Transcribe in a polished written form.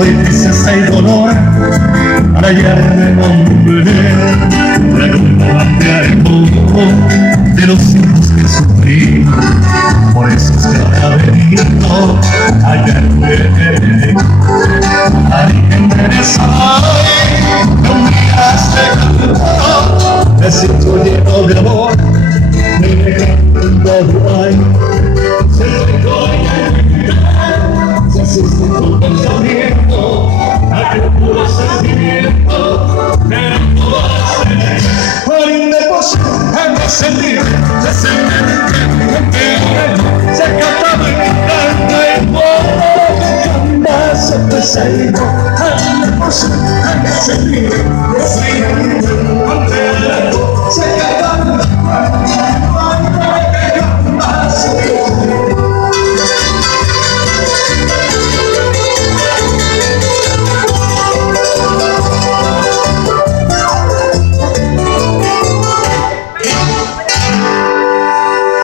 solo hay tristeza y dolor para hallarme nombre. Preguntarme algo de los hijos que sufrí, por eso es que ahora venido a hallarme. Alguien me sabe, no miraste canto, me siento lleno de amor, me dejan todo hay. Se asusta tu pensamiento, aquel puro sentimiento de tu hacer. Alguien me puso a no sentir, se siente que se acaba de cantar y por jamás se te salió. Alguien me puso a no sentir,